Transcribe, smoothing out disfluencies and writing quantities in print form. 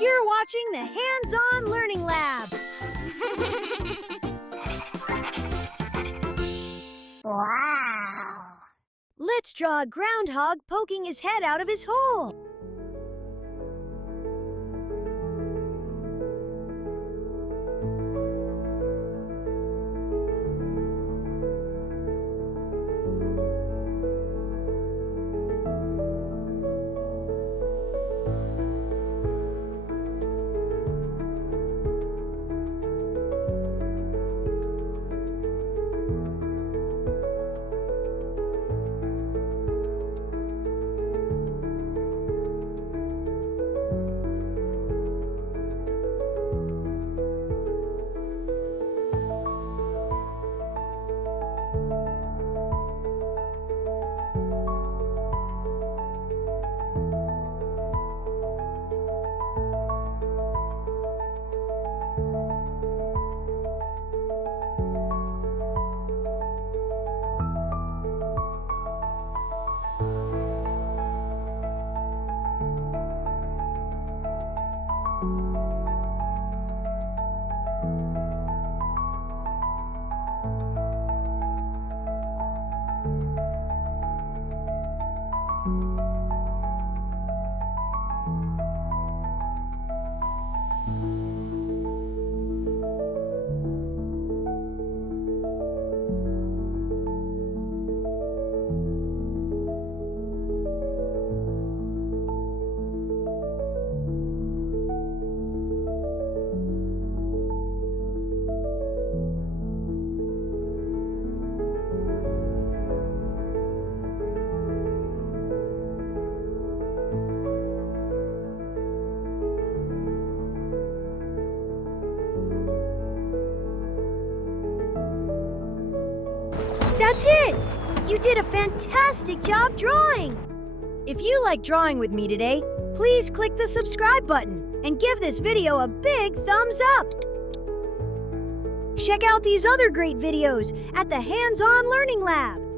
You're watching the Hands-On Learning Lab. Wow! Let's draw a groundhog poking his head out of his hole. That's it! You did a fantastic job drawing! If you like drawing with me today, please click the subscribe button and give this video a big thumbs up! Check out these other great videos at the Hands-On Learning Lab.